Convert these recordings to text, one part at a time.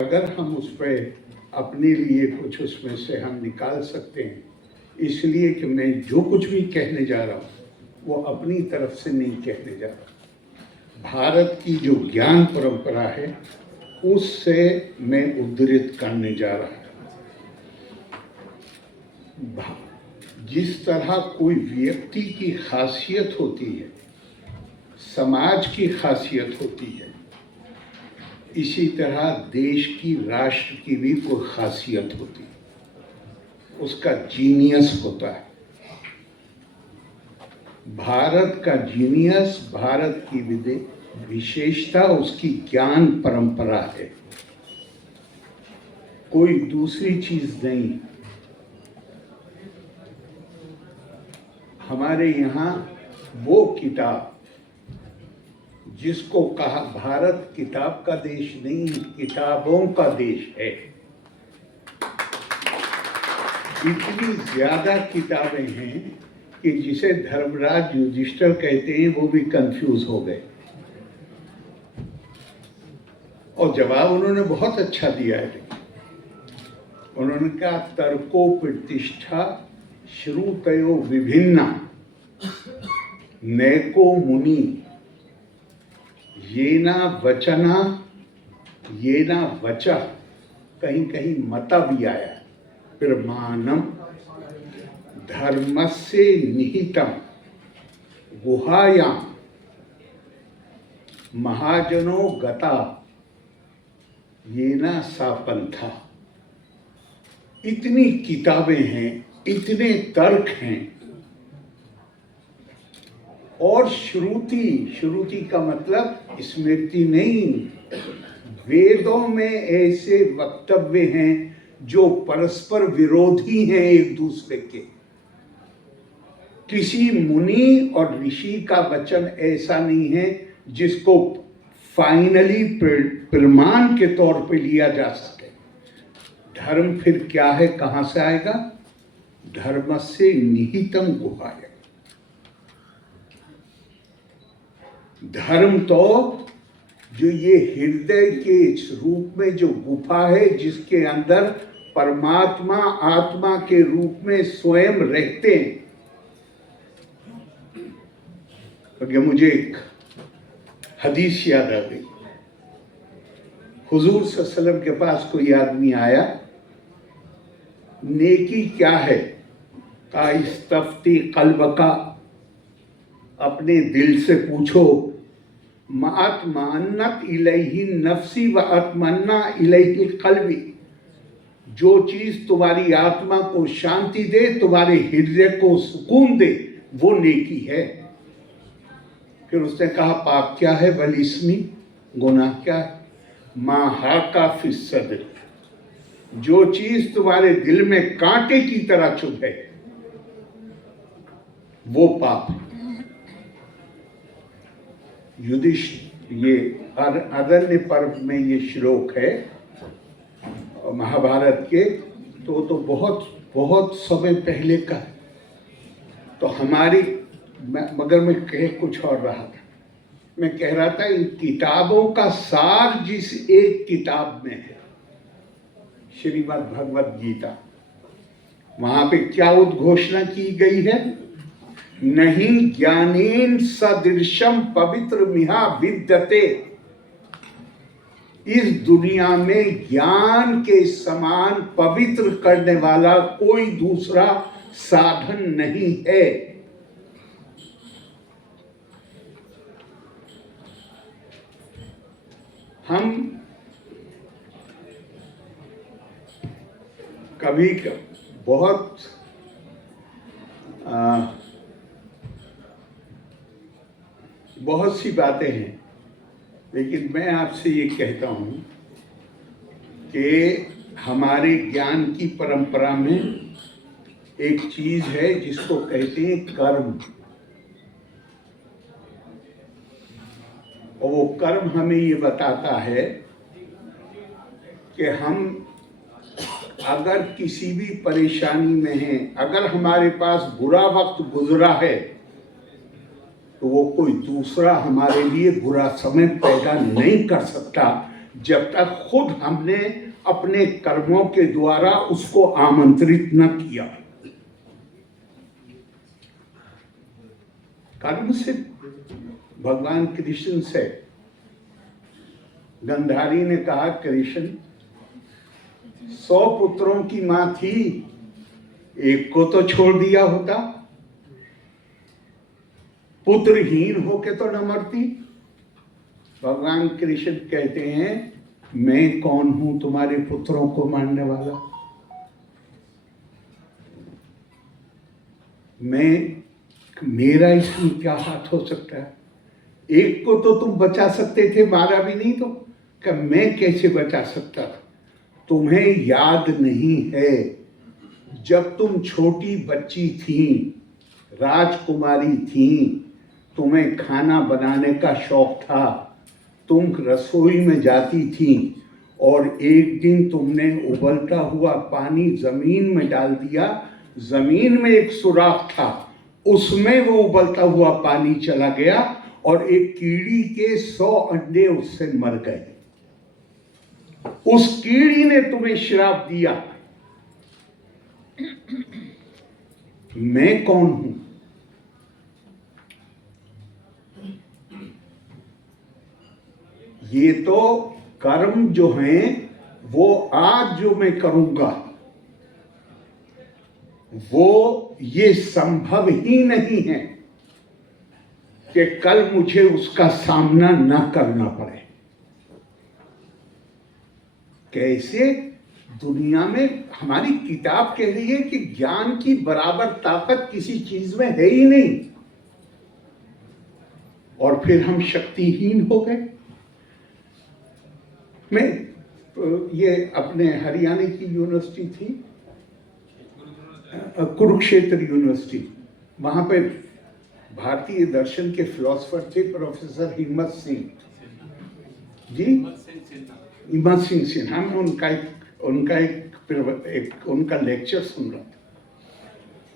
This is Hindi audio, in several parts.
अगर हम उस पर अपने लिए कुछ उसमें से हम निकाल सकते हैं, इसलिए कि मैं जो कुछ भी कहने जा रहा हूँ वो अपनी तरफ से नहीं कहने जा रहा। भारत की जो ज्ञान परंपरा है उससे मैं उद्धृत करने जा रहा हूँ। जिस तरह कोई व्यक्ति की खासियत होती है, समाज की खासियत होती है, इसी तरह देश की, राष्ट्र की भी कोई खासियत होती है, उसका जीनियस होता है। भारत का जीनियस, भारत की विशेषता उसकी ज्ञान परंपरा है, कोई दूसरी चीज नहीं। हमारे यहाँ वो किताब जिसको कहा भारत किताब का देश नहीं, किताबों का देश है। इतनी ज्यादा किताबें हैं कि जिसे धर्मराज युधिष्ठिर कहते हैं वो भी कंफ्यूज हो गए। और जवाब उन्होंने बहुत अच्छा दिया है। उन्होंने कहा तर्को प्रतिष्ठा श्रुतयो विभिन्ना नैको मुनि येना वचना येना वचा, कहीं कहीं मता भी आया, प्रमाणम धर्मस्य निहितम गुहायाम महाजनो गता येना सापंथा। इतनी किताबें हैं, इतने तर्क हैं। और श्रुति का मतलब स्मृति नहीं, वेदों में ऐसे वक्तव्य हैं जो परस्पर विरोधी हैं एक दूसरे के। किसी मुनि और ऋषि का वचन ऐसा नहीं है जिसको फाइनली प्रमाण के तौर पे लिया जा सके। धर्म फिर क्या है, कहां से आएगा? धर्मस्य निहितम गुहाय। धर्म तो जो ये हृदय के रूप में जो गुफा है, जिसके अंदर परमात्मा आत्मा के रूप में स्वयं रहते हैं। तो मुझे एक हदीस याद आ गई। हुजूर सल्लल्लाहु अलैहि वसल्लम के पास कोई आदमी आया, नेकी क्या है? का इस्तफ्ती कल्ब का, अपने दिल से पूछो। मात्मान्नत इलैहि नफ्सी व आत्मन्ना इलैहि कल्बी, जो चीज तुम्हारी आत्मा को शांति दे, तुम्हारे हृदय को सुकून दे, वो नेकी है। फिर उसने कहा पाप क्या है? वल इस्मी, गुनाह क्या है? मा हाका फी सद्र, जो चीज तुम्हारे दिल में कांटे की तरह चुभे वो पाप है। युधिष्ठिर, ये अरण्य पर्व में ये श्लोक है महाभारत के, तो बहुत बहुत समय पहले का है। तो हमारी, मगर मैं कह कुछ और रहा था। मैं कह रहा था इन किताबों का सार जिस एक किताब में है, श्रीमद् भगवद गीता, वहां पे क्या उद्घोषणा की गई है? नहीं ज्ञानेन सदृशम पवित्र मिहा विद्यते। इस दुनिया में ज्ञान के समान पवित्र करने वाला कोई दूसरा साधन नहीं है। हम कभी बहुत सी बातें हैं, लेकिन मैं आपसे ये कहता हूँ कि हमारे ज्ञान की परंपरा में एक चीज है जिसको कहते हैं कर्म। और वो कर्म हमें ये बताता है कि हम अगर किसी भी परेशानी में हैं, अगर हमारे पास बुरा वक्त गुजरा है, तो वो कोई दूसरा हमारे लिए बुरा समय पैदा नहीं कर सकता, जब तक खुद हमने अपने कर्मों के द्वारा उसको आमंत्रित न किया। कर्म से भगवान कृष्ण से गंधारी ने कहा, कृष्ण 100 पुत्रों की मां थी, एक को तो छोड़ दिया होता, पुत्रहीन होके तो न मरती। भगवान कृष्ण कहते हैं, मैं कौन हूं तुम्हारे पुत्रों को मारने वाला? मेरा इसमें क्या हाथ हो सकता है? एक को तो तुम बचा सकते थे, मारा भी नहीं तो क्या मैं कैसे बचा सकता था? तुम्हें याद नहीं है, जब तुम छोटी बच्ची थी, राजकुमारी थी, तुम्हें खाना बनाने का शौक था, तुम रसोई में जाती थी और एक दिन तुमने उबलता हुआ पानी जमीन में डाल दिया। जमीन में एक सुराख था, उसमें वो उबलता हुआ पानी चला गया और एक कीड़ी के 100 अंडे उससे मर गए। उस कीड़ी ने तुम्हें श्राप दिया। मैं कौन हूं? ये तो कर्म जो हैं वो आज जो मैं करूंगा वो ये संभव ही नहीं है कि कल मुझे उसका सामना ना करना पड़े। कैसे? दुनिया में हमारी किताब कह रही है कि ज्ञान की बराबर ताकत किसी चीज में है ही नहीं, और फिर हम शक्तिहीन हो गए। मैं ये अपने हरियाणा की यूनिवर्सिटी थी, कुरुक्षेत्र यूनिवर्सिटी, वहां पे भारतीय दर्शन के फिलोसफर थे प्रोफेसर हिम्मत सिंह जी, हिम्मत सिंह सिन्हा। मैं उनका लेक्चर सुन रहा था।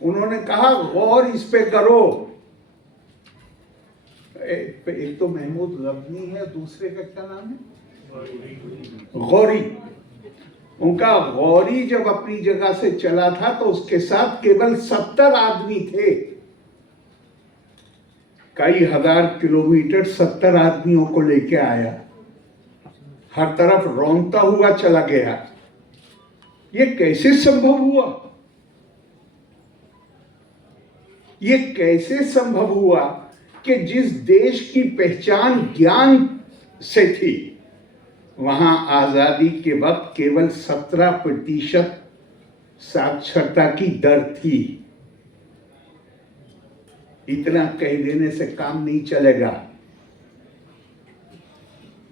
उन्होंने कहा, गौर इस पे करो। एक तो महमूद गजनी है, दूसरे का क्या नाम है? गौरी। उनका गौरी जब अपनी जगह से चला था तो उसके साथ केवल 70 आदमी थे। कई हजार किलोमीटर 70 आदमियों को लेके आया, हर तरफ रौंदता हुआ चला गया। ये कैसे संभव हुआ? ये कैसे संभव हुआ कि जिस देश की पहचान ज्ञान से थी, वहां आजादी के वक्त केवल 17% साक्षरता की दर थी। इतना कह देने से काम नहीं चलेगा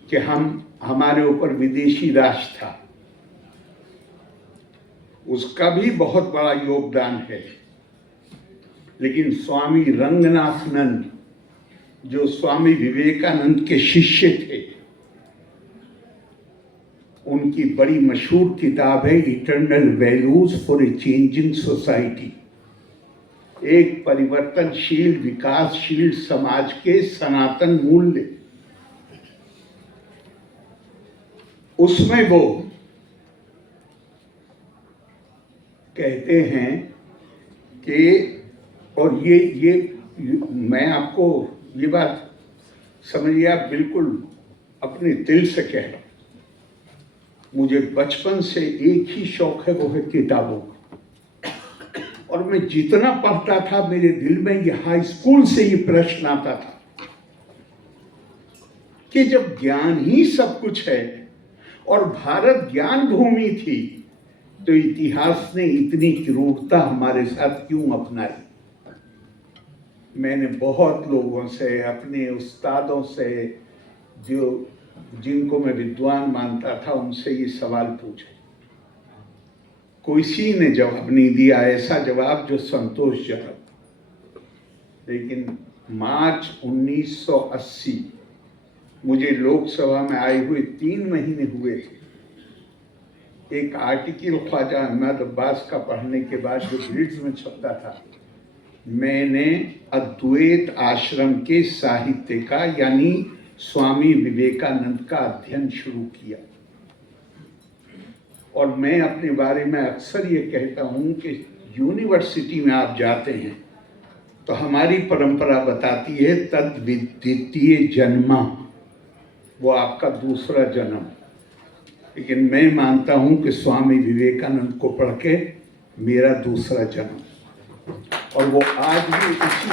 कि हमारे ऊपर विदेशी राज था। उसका भी बहुत बड़ा योगदान है, लेकिन स्वामी रंगनाथनंद जो स्वामी विवेकानंद के शिष्य थे, उनकी बड़ी मशहूर किताब है eternal values for a changing society, एक परिवर्तनशील विकासशील समाज के सनातन मूल्य। उसमें वो कहते हैं कि, और ये मैं आपको ये बात समझिए, आप बिल्कुल अपने दिल से कह रहा हूं। मुझे बचपन से एक ही शौक है, वो है किताबों का। और मैं जितना पढ़ता था मेरे दिल में ये हाई स्कूल से ये प्रश्न आता था कि जब ज्ञान ही सब कुछ है और भारत ज्ञान भूमि थी, तो इतिहास ने इतनी क्रूरता हमारे साथ क्यों अपनाई? मैंने बहुत लोगों से, अपने उस्तादों से, जिनको मैं विद्वान मानता था, उनसे ये सवाल पूछे। किसी ने जवाब नहीं दिया, ऐसा जवाब जो संतोषजनक। लेकिन मार्च 1980 मुझे लोकसभा में आए हुए 3 महीने हुए थे। एक आर्टिकल ख्वाजा अहमद अब्बास का पढ़ने के बाद जो ग्रिड्स में छपता था, मैंने अद्वैत आश्रम के साहित्य का, यानी स्वामी विवेकानंद का अध्ययन शुरू किया। और मैं अपने बारे में अक्सर ये कहता हूँ कि यूनिवर्सिटी में आप जाते हैं तो हमारी परंपरा बताती है तद विद्वितीय जन्म, वो आपका दूसरा जन्म। लेकिन मैं मानता हूँ कि स्वामी विवेकानंद को पढ़ के मेरा दूसरा जन्म, और वो आज भी उसी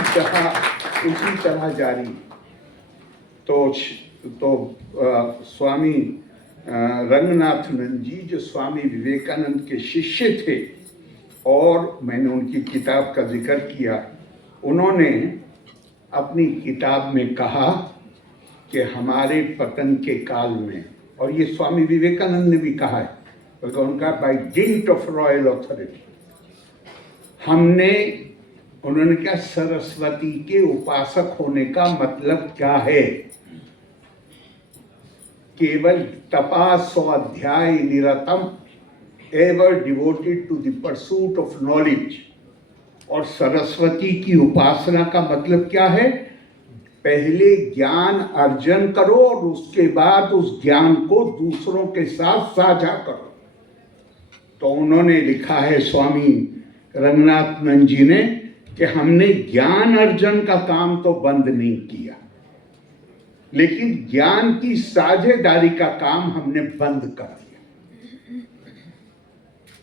तरह जारी है। तो स्वामी रंगनाथनंद जी जो स्वामी विवेकानंद के शिष्य थे, और मैंने उनकी किताब का जिक्र किया, उन्होंने अपनी किताब में कहा कि हमारे पतन के काल में, और ये स्वामी विवेकानंद ने भी कहा है, बल्कि उनका by dint of royal authority, उन्होंने क्या, सरस्वती के उपासक होने का मतलब क्या है? केवल तपा स्वाध्याय निरतम, ever devoted to the pursuit of knowledge. और सरस्वती की उपासना का मतलब क्या है? पहले ज्ञान अर्जन करो और उसके बाद उस ज्ञान को दूसरों के साथ साझा करो। तो उन्होंने लिखा है स्वामी रंगनाथनंद जी ने कि हमने ज्ञान अर्जन का काम तो बंद नहीं किया, लेकिन ज्ञान की साझेदारी का काम हमने बंद कर दिया,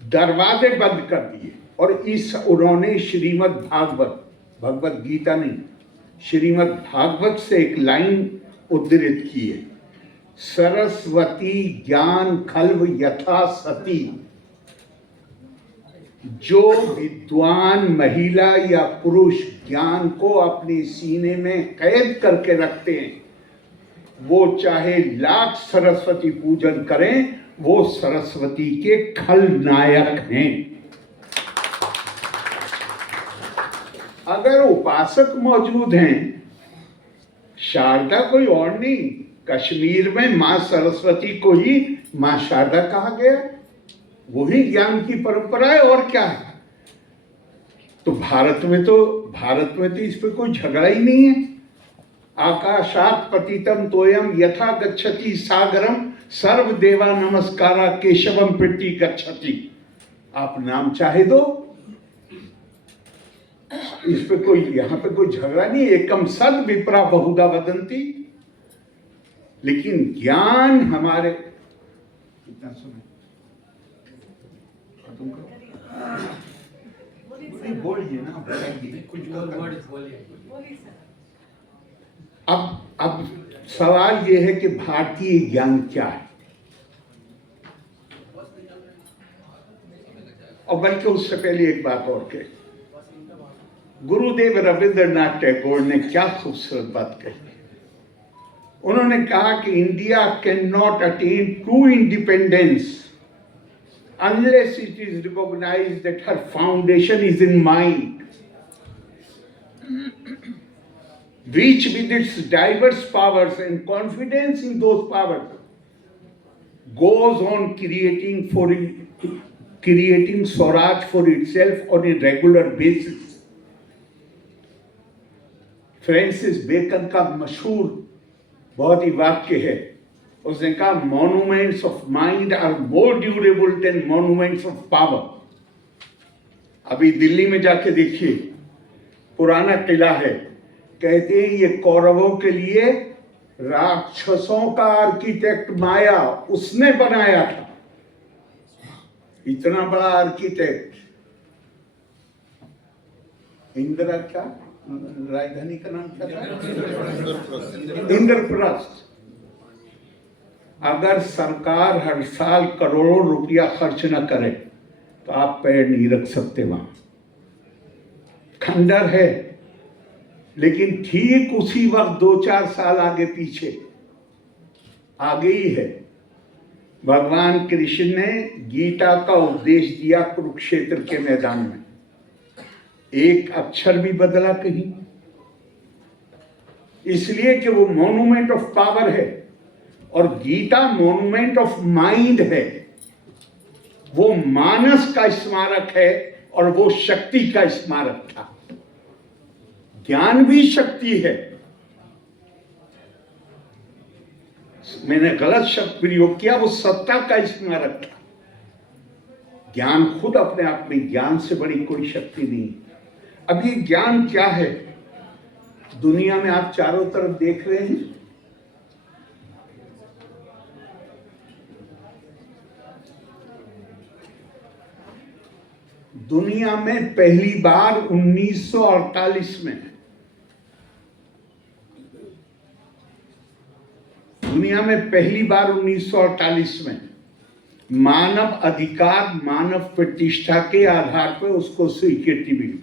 दरवाजे बंद कर दिए। और उन्होंने श्रीमद् भागवत, भगवत गीता नहीं, श्रीमद् भागवत से एक लाइन उद्धृत की है, सरस्वती ज्ञान खल्व यथा सती। जो विद्वान महिला या पुरुष ज्ञान को अपने सीने में कैद करके रखते हैं, वो चाहे लाख सरस्वती पूजन करें, वो सरस्वती के खलनायक हैं। अगर उपासक मौजूद हैं, शारदा कोई और नहीं, कश्मीर में मां सरस्वती को ही मां शारदा कहा गया, वही ज्ञान की परंपरा है, और क्या है? तो भारत में तो इस पे कोई झगड़ा ही नहीं है। आकाशात पतितम तोयम यथा गच्छति सागरम सर्वदेवा नमस्कारा केशवम प्रीति गच्छति। आप नाम चाहे दो, इस पे कोई, यहाँ पे कोई झगड़ा नहीं। एकम सद विप्रा बहुधा वदंती। लेकिन ज्ञान हमारे, कितना सुना बोलिए ना, कुछ और बोलिए। अब सवाल यह है कि भारतीय ज्ञान क्या है, और बल्कि उससे पहले एक बात और कही, गुरुदेव रविंद्रनाथ टैगोर ने क्या खूबसूरत बात कही। उन्होंने कहा कि India can not attain true independence unless it is recognized that her foundation is in mind, which with its diverse powers and confidence in those powers goes on creating Swaraj for itself on a regular basis। Francis Bacon का मशहूर बहुत ही वाक्य है, उसने कहा monuments of mind are more durable than monuments of power. अभी दिल्ली में जाके देखिए, पुराना किला है, कहते हैं ये कौरवों के लिए राक्षसों का आर्किटेक्ट माया उसने बनाया था, इतना बड़ा आर्किटेक्ट। इंदिरा क्या राजधानी का नाम क्या था? इंद्रप्रस्थ। अगर सरकार हर साल करोड़ों रुपया खर्च न करे तो आप पैर नहीं रख सकते वहां। खंडर है, लेकिन ठीक उसी वक्त 2-4 साल आगे पीछे आगे ही है। भगवान कृष्ण ने गीता का उपदेश दिया कुरुक्षेत्र के मैदान में, एक अक्षर भी बदला कहीं, इसलिए कि वो मॉन्यूमेंट ऑफ पावर है। और गीता मॉन्यूमेंट ऑफ माइंड है, वो मानस का स्मारक है और वो शक्ति का स्मारक था। ज्ञान भी शक्ति है। मैंने गलत शब्द प्रयोग किया, वो सत्ता का स्मारक था। ज्ञान खुद अपने आप में, ज्ञान से बड़ी कोई शक्ति नहीं। अब ये ज्ञान क्या है? दुनिया में आप चारों तरफ देख रहे हैं, दुनिया में पहली बार 1948 में, दुनिया में पहली बार 1948 में मानव अधिकार, मानव प्रतिष्ठा के आधार पर उसको स्वीकृति मिली।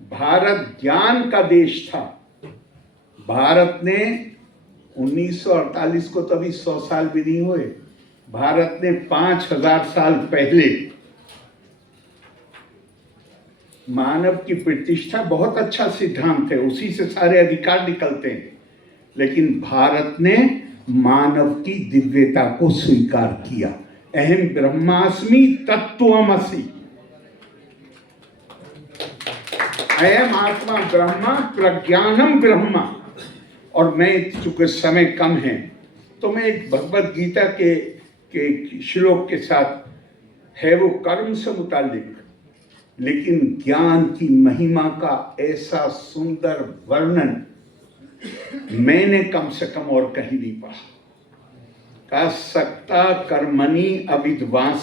भारत ज्ञान का देश था। भारत ने 1948 को तभी 100 साल भी नहीं हुए, भारत ने 5000 साल पहले मानव की प्रतिष्ठा, बहुत अच्छा सिद्धांत है, उसी से सारे अधिकार निकलते हैं, लेकिन भारत ने मानव की दिव्यता को स्वीकार किया। अहम ब्रह्मास्मि तत्त्वमसि, अयम आत्मा ब्रह्मा प्रज्ञानम ब्रह्मा। और मैं, चूंकि समय कम है, तो मैं एक भगवद गीता के श्लोक के साथ, है वो कर्म से मुतालिक, लेकिन ज्ञान की महिमा का ऐसा सुंदर वर्णन मैंने कम से कम और कहीं नहीं पढ़ा। का सक्ता कर्मणि अविद्वांस